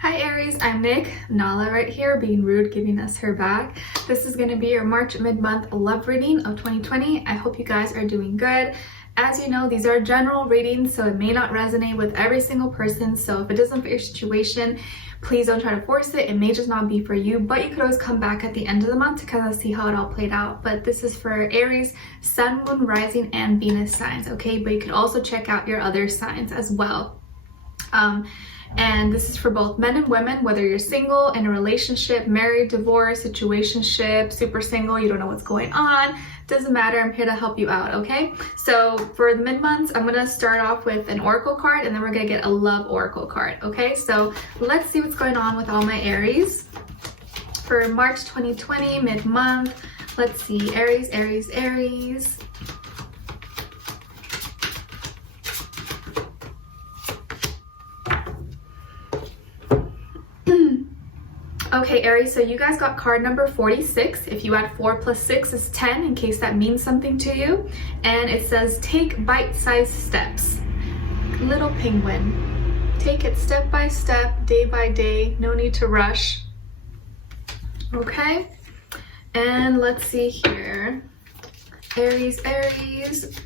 Hi Aries, I'm Nick. Nala right here, being rude, giving us her back. This is going to be your March mid-month love reading of 2020. I hope you guys are doing good. As you know, these are general readings, so it may not resonate with every single person. So if it doesn't fit your situation, please don't try to force it. It may just not be for you, but you could always come back at the end of the month to kind of see how it all played out. But this is for Aries, Sun, Moon, Rising, and Venus signs, okay? But you could also check out your other signs as well. And this is for both men and women, whether you're single, in a relationship, married, divorced, situationship, super single, you don't know what's going on, doesn't matter, I'm here to help you out, okay? So for the mid-months, I'm gonna start off with an oracle card and then we're gonna get a love oracle card, okay? So let's see what's going on with all my Aries. For March 2020, mid-month, let's see, Aries, Aries, Aries. Okay, Aries, so you guys got card number 46. If you add 4 plus 6 is 10, in case that means something to you. And it says, take bite-sized steps. Little penguin. Take it step by step, day by day. No need to rush. Okay? And let's see here. Aries, Aries.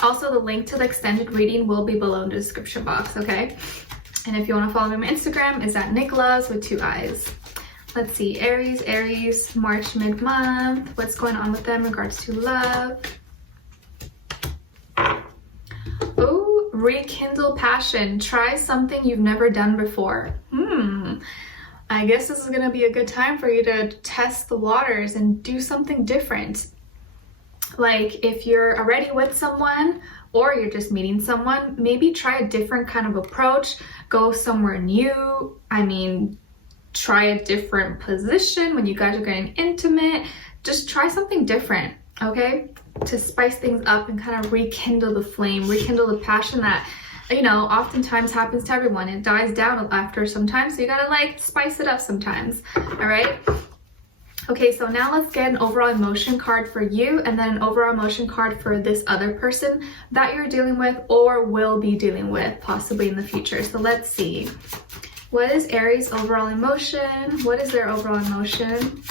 Also, the link to the extended reading will be below in the description box, okay? And if you want to follow me on my Instagram, it's at Nicloves with 2 eyes. Let's see, Aries, Aries, March mid-month. What's going on with them in regards to love? Oh, rekindle passion. Try something you've never done before. I guess this is going to be a good time for you to test the waters and do something different. Like if you're already with someone or you're just meeting someone, maybe try a different kind of approach, go somewhere new. I mean, try a different position when you guys are getting intimate. Just try something different, okay? To spice things up and kind of rekindle the flame, rekindle the passion that, you know, oftentimes happens to everyone. It dies down after sometimes, so you gotta like spice it up sometimes, all right? Okay, so now let's get an overall emotion card for you and then an overall emotion card for this other person that you're dealing with or will be dealing with possibly in the future. So let's see. What is Aries' overall emotion? What is their overall emotion?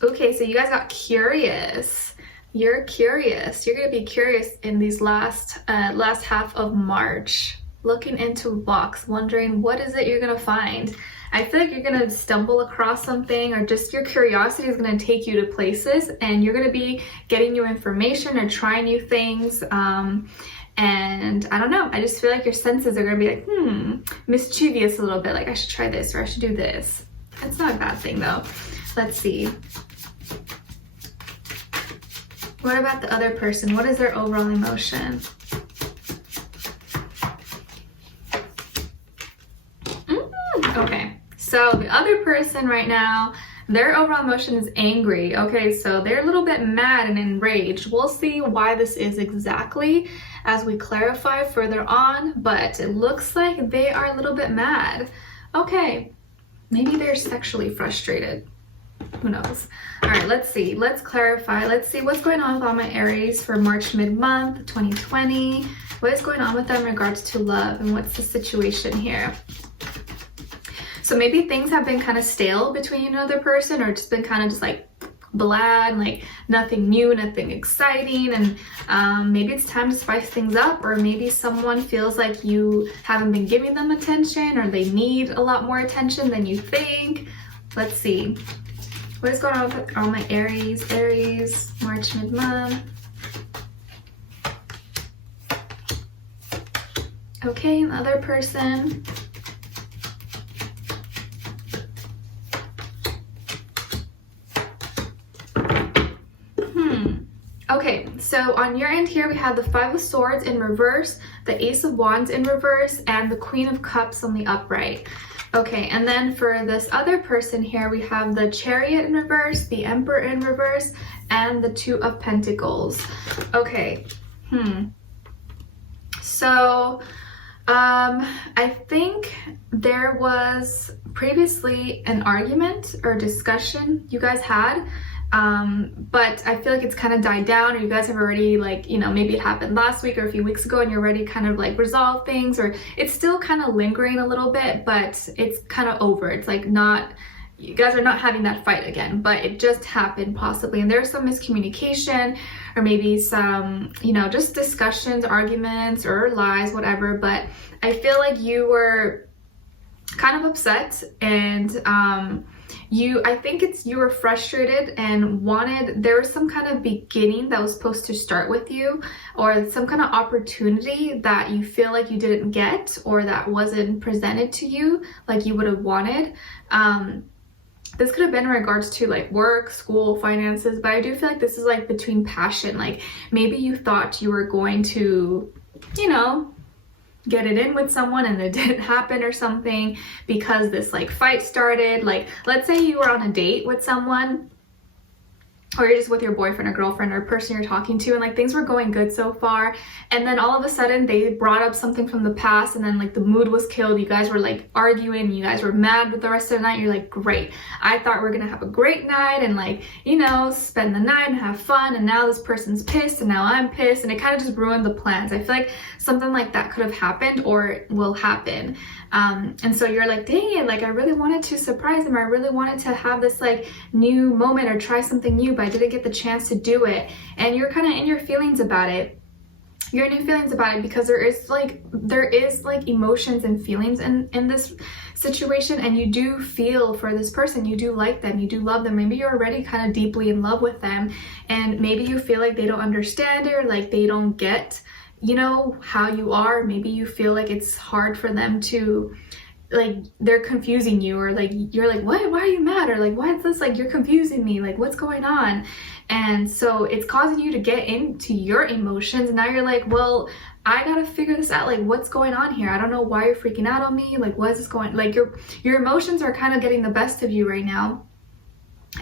Okay, so you guys got curious. You're curious. You're going to be curious in these last half of March. Looking into a box, wondering what is it you're gonna find. I feel like you're gonna stumble across something, or just your curiosity is gonna take you to places and you're gonna be getting new information or trying new things. And I don't know, I just feel like your senses are gonna be like, mischievous a little bit, like I should try this or I should do this. It's not a bad thing though. Let's see. What about the other person? What is their overall emotion? Okay, so the other person right now, their overall emotion is angry. Okay, so they're a little bit mad and enraged. We'll see why this is exactly as we clarify further on, but it looks like they are a little bit mad. Okay, maybe they're sexually frustrated. Who knows? All right, let's see. Let's clarify. Let's see what's going on with all my Aries for March mid-month 2020. What is going on with them in regards to love and what's the situation here? So maybe things have been kind of stale between you and another person, or just been kind of just like bland, like nothing new, nothing exciting, and maybe it's time to spice things up, or maybe someone feels like you haven't been giving them attention, or they need a lot more attention than you think. Let's see. What is going on with all my Aries? Aries, March mid-month. Okay, another person. Okay, so on your end here, we have the 5 of Swords in reverse, the Ace of Wands in reverse, and the Queen of Cups on the upright. Okay, and then for this other person here, we have the Chariot in reverse, the Emperor in reverse, and the 2 of Pentacles. Okay, So, I think there was previously an argument or discussion you guys had. But I feel like it's kind of died down, or you guys have already, like, you know, maybe it happened last week or a few weeks ago and you're already kind of like resolved things, or it's still kind of lingering a little bit, but it's kind of over. It's like not, you guys are not having that fight again, but it just happened possibly, and there's some miscommunication or maybe some, you know, just discussions, arguments, or lies, whatever. But I feel like you were kind of upset, and I think you were frustrated and wanted, there was some kind of beginning that was supposed to start with you, or some kind of opportunity that you feel like you didn't get, or that wasn't presented to you like you would have wanted. This could have been in regards to like work, school, finances, but I do feel like this is like between passion. Like maybe you thought you were going to, you know, get it in with someone and it didn't happen or something, because this like fight started. Like, let's say you were on a date with someone, or you're just with your boyfriend or girlfriend or person you're talking to, and like things were going good so far, and then all of a sudden they brought up something from the past, and then like the mood was killed. You guys were like arguing, you guys were mad with the rest of the night. You're like, great, I thought we are gonna have a great night and like, you know, spend the night and have fun, and now this person's pissed and now I'm pissed, and it kind of just ruined the plans. I feel like something like that could have happened or will happen. And so you're like, dang it, like I really wanted to surprise him, or I really wanted to have this like new moment or try something new, but I didn't get the chance to do it. And you're kind of in your feelings about it. You're in your feelings about it because there is like emotions and feelings in this situation, and you do feel for this person. You do like them, you do love them. Maybe you're already kind of deeply in love with them, and maybe you feel like they don't understand it, or like they don't get, you know, how you are. Maybe you feel like it's hard for them to, like, they're confusing you, or like you're like, what, why are you mad, or like, why is this, like, you're confusing me, like what's going on? And so it's causing you to get into your emotions, and now you're like, well, I gotta figure this out, like what's going on here? I don't know why you're freaking out on me, like what is this going, like your emotions are kind of getting the best of you right now,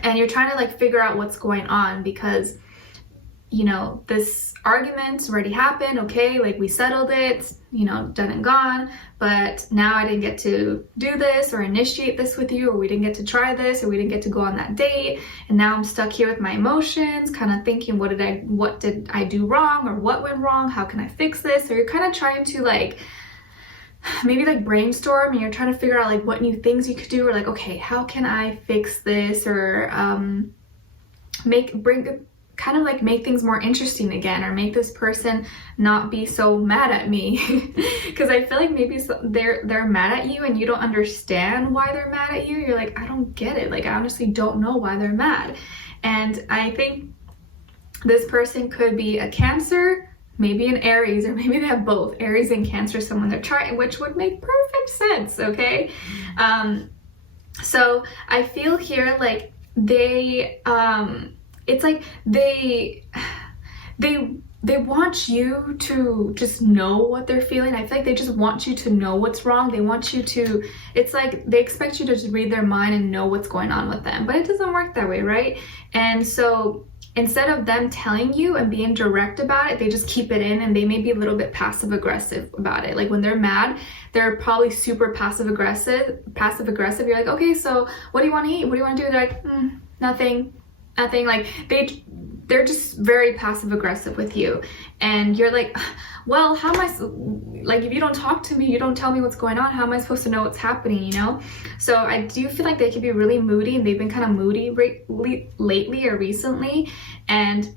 and you're trying to like figure out what's going on, because, you know, this argument already happened, okay, like we settled it, you know, done and gone, but now I didn't get to do this or initiate this with you, or we didn't get to try this, or we didn't get to go on that date, and now I'm stuck here with my emotions, kind of thinking, what did I do wrong, or what went wrong, how can I fix this? So you're kind of trying to like maybe like brainstorm, and you're trying to figure out like what new things you could do, or like, okay, how can I fix this, or kind of like make things more interesting again, or make this person not be so mad at me. Because I feel like maybe they're mad at you and you don't understand why they're mad at you. You're like, I don't get it, like I honestly don't know why they're mad. And I think this person could be a Cancer, maybe an Aries, or maybe they have both Aries and Cancer, someone they're trying, which would make perfect sense, okay? So I feel here like they it's like they want you to just know what they're feeling. I feel like they just want you to know what's wrong. They want you to, it's like they expect you to just read their mind and know what's going on with them, but it doesn't work that way, right? And so instead of them telling you and being direct about it, they just keep it in, and they may be a little bit passive aggressive about it. Like when they're mad, they're probably super passive aggressive. You're like, okay, so what do you want to eat? What do you want to do? They're like, nothing. Like they're just very passive aggressive with you, and you're like, well, how am I, like, if you don't talk to me, you don't tell me what's going on, how am I supposed to know what's happening, you know? So I do feel like they can be really moody, and they've been kind of moody lately or recently, and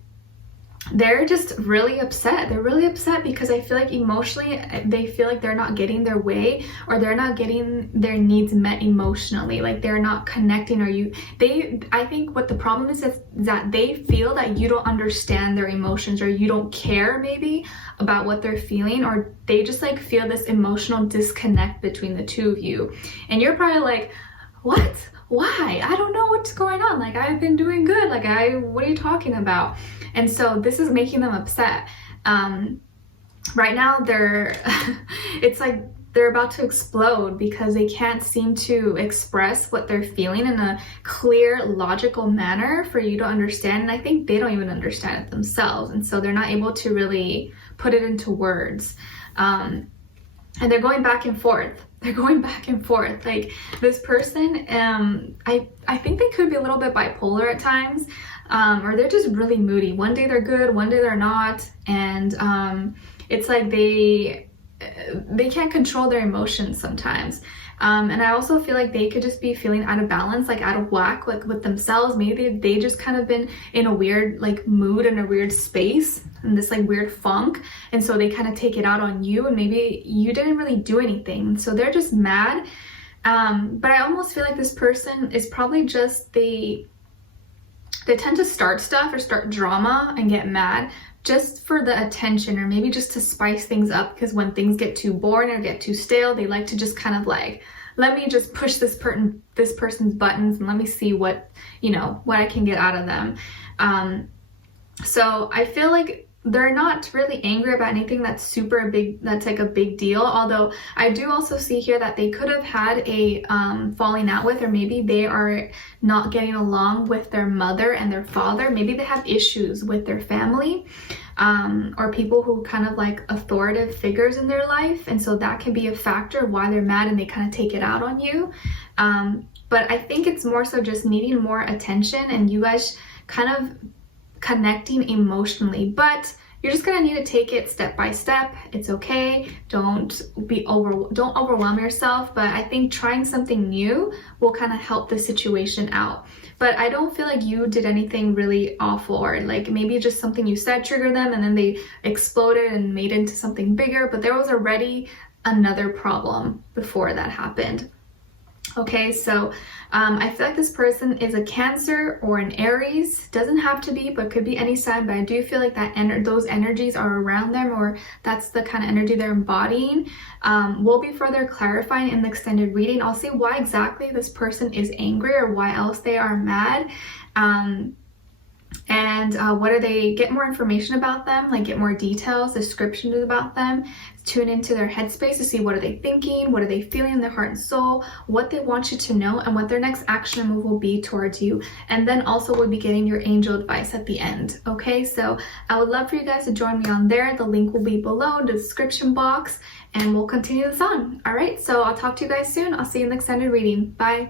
they're just really upset. They're really upset because I feel like emotionally they feel like they're not getting their way, or they're not getting their needs met emotionally, like they're not connecting, or I think what the problem is that they feel that you don't understand their emotions, or you don't care maybe about what they're feeling, or they just like feel this emotional disconnect between the two of you. And you're probably like, what? Why? I don't know what's going on. Like, I've been doing good. Like, what are you talking about? And so this is making them upset. Right now it's like they're about to explode because they can't seem to express what they're feeling in a clear, logical manner for you to understand. And I think they don't even understand it themselves. And so they're not able to really put it into words. And they're going back and forth. Like this person, I think they could be a little bit bipolar at times. or they're just really moody. One day they're good, one day they're not, and it's like they can't control their emotions sometimes. And I also feel like they could just be feeling out of balance, like out of whack, like with themselves. Maybe they just kind of been in a weird like mood and a weird space and this like weird funk, and so they kind of take it out on you, and maybe you didn't really do anything, so they're just mad. But I almost feel like this person is probably just they tend to start stuff or start drama and get mad just for the attention, or maybe just to spice things up, because when things get too boring or get too stale, they like to just kind of like, let me just push this person's buttons and let me see what, you know, what I can get out of them. So I feel like they're not really angry about anything that's super big, that's like a big deal. Although I do also see here that they could have had a falling out with, or maybe they are not getting along with their mother and their father. Maybe they have issues with their family, or people who kind of like authoritative figures in their life. And so that can be a factor of why they're mad and they kind of take it out on you. But I think it's more so just needing more attention and you guys kind of connecting emotionally, but you're just gonna need to take it step by step. It's okay. Don't overwhelm yourself, but I think trying something new will kind of help the situation out. But I don't feel like you did anything really awful, or like maybe just something you said triggered them and then they exploded and made it into something bigger, but there was already another problem before that happened. Okay, so I feel like this person is a Cancer or an Aries. Doesn't have to be, but could be any sign. But I do feel like that those energies are around them, or that's the kind of energy they're embodying. We'll be further clarifying in the extended reading. I'll see why exactly this person is angry or why else they are mad. And what are they, get more information about them, like get more details, descriptions about them, tune into their headspace to see what are they thinking, what are they feeling in their heart and soul, what they want you to know, and what their next action move will be towards you. And then also we'll be getting your angel advice at the end. Okay, so I would love for you guys to join me on there. The link will be below in the description box, and we'll continue this on. All right, so I'll talk to you guys soon. I'll see you in the extended reading. Bye.